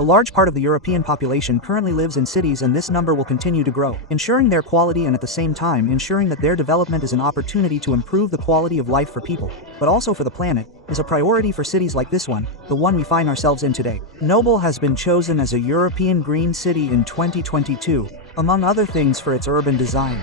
A large part of the European population currently lives in cities, and this number will continue to grow. Ensuring their quality and at the same time ensuring that their development is an opportunity to improve the quality of life for people, but also for the planet, is a priority for cities like this one, the one we find ourselves in today. Grenoble has been chosen as a European Green City in 2022, among other things for its urban design.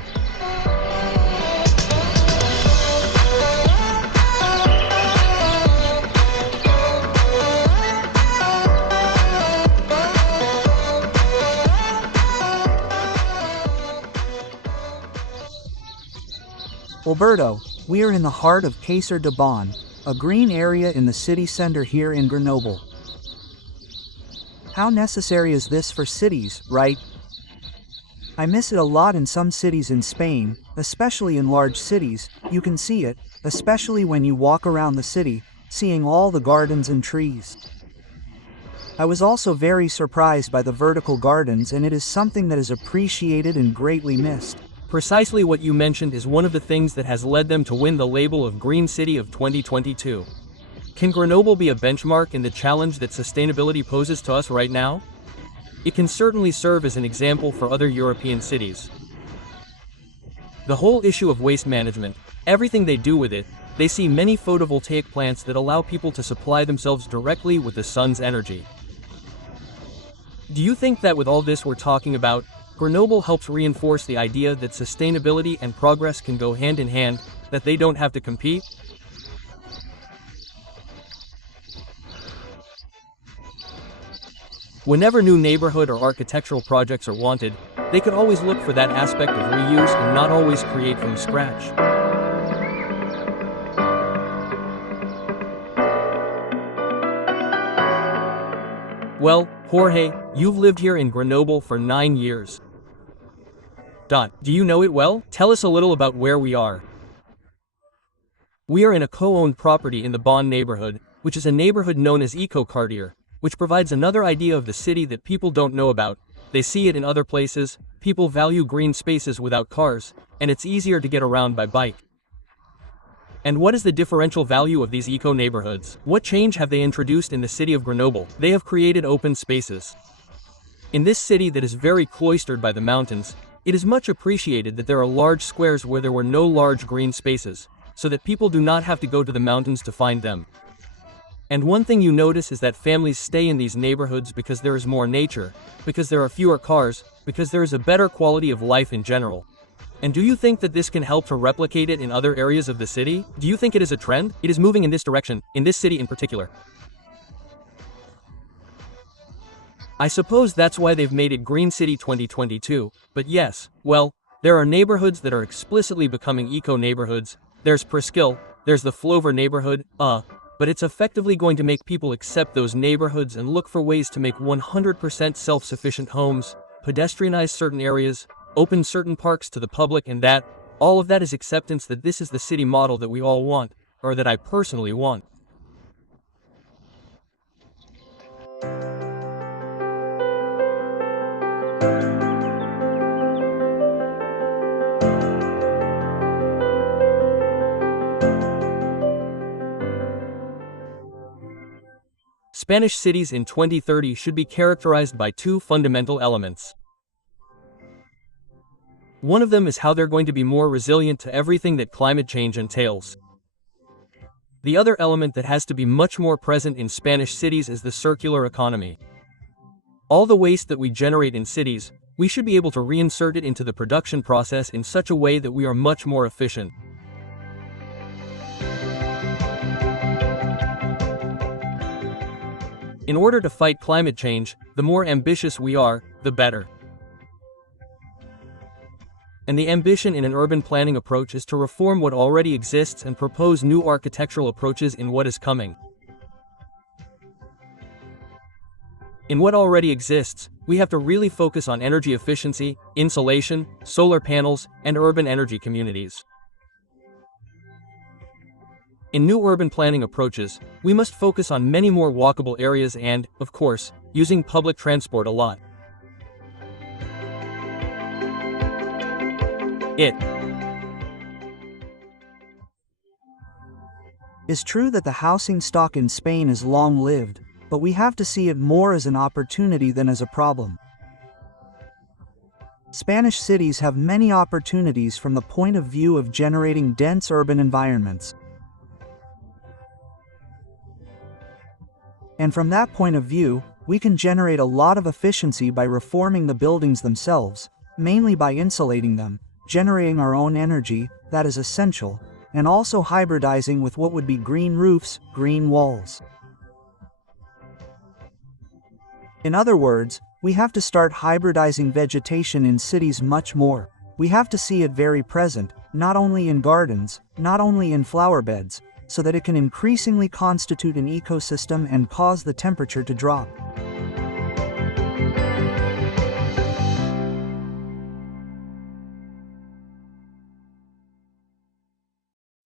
Alberto, we are in the heart of Caser de Bon, a green area in the city center here in Grenoble. How necessary is this for cities, right? I miss it a lot in some cities in Spain, especially in large cities. You can see it, especially when you walk around the city, seeing all the gardens and trees. I was also very surprised by the vertical gardens, and it is something that is appreciated and greatly missed. Precisely what you mentioned is one of the things that has led them to win the label of Green City of 2022. Can Grenoble be a benchmark in the challenge that sustainability poses to us right now? It can certainly serve as an example for other European cities. The whole issue of waste management, everything they do with it, they see many photovoltaic plants that allow people to supply themselves directly with the sun's energy. Do you think that with all this we're talking about, Grenoble helps reinforce the idea that sustainability and progress can go hand in hand, that they don't have to compete? Whenever new neighborhood or architectural projects are wanted, they could always look for that aspect of reuse and not always create from scratch. Well, Jorge, you've lived here in Grenoble for 9 years. Do you know it well? Tell us a little about where we are. We are in a co-owned property in the Bon neighborhood, which is a neighborhood known as Eco-Quartier, which provides another idea of the city that people don't know about. They see it in other places, people value green spaces without cars, and it's easier to get around by bike. And what is the differential value of these eco-neighborhoods? What change have they introduced in the city of Grenoble? They have created open spaces. In this city that is very cloistered by the mountains, it is much appreciated that there are large squares where there were no large green spaces, so that people do not have to go to the mountains to find them. And one thing you notice is that families stay in these neighborhoods because there is more nature, because there are fewer cars, because there is a better quality of life in general. And do you think that this can help to replicate it in other areas of the city? Do you think it is a trend? It is moving in this direction, in this city in particular. I suppose that's why they've made it Green City 2022, but yes, well, there are neighborhoods that are explicitly becoming eco-neighborhoods. There's Presqu'île, there's the Flover neighborhood, but it's effectively going to make people accept those neighborhoods and look for ways to make 100% self-sufficient homes, pedestrianize certain areas, open certain parks to the public, and that, all of that is acceptance that this is the city model that we all want, or that I personally want. Spanish cities in 2030 should be characterized by two fundamental elements. One of them is how they're going to be more resilient to everything that climate change entails. The other element that has to be much more present in Spanish cities is the circular economy. All the waste that we generate in cities, we should be able to reinsert it into the production process in such a way that we are much more efficient. In order to fight climate change, the more ambitious we are, the better. And the ambition in an urban planning approach is to reform what already exists and propose new architectural approaches in what is coming. In what already exists, we have to really focus on energy efficiency, insulation, solar panels, and urban energy communities. In new urban planning approaches, we must focus on many more walkable areas and, of course, using public transport a lot. It is true that the housing stock in Spain is long-lived, but we have to see it more as an opportunity than as a problem. Spanish cities have many opportunities from the point of view of generating dense urban environments. And from that point of view, we can generate a lot of efficiency by reforming the buildings themselves, mainly by insulating them, generating our own energy, that is essential, and also hybridizing with what would be green roofs, green walls. In other words, we have to start hybridizing vegetation in cities much more. We have to see it very present, not only in gardens, not only in flower beds, so that it can increasingly constitute an ecosystem and cause the temperature to drop.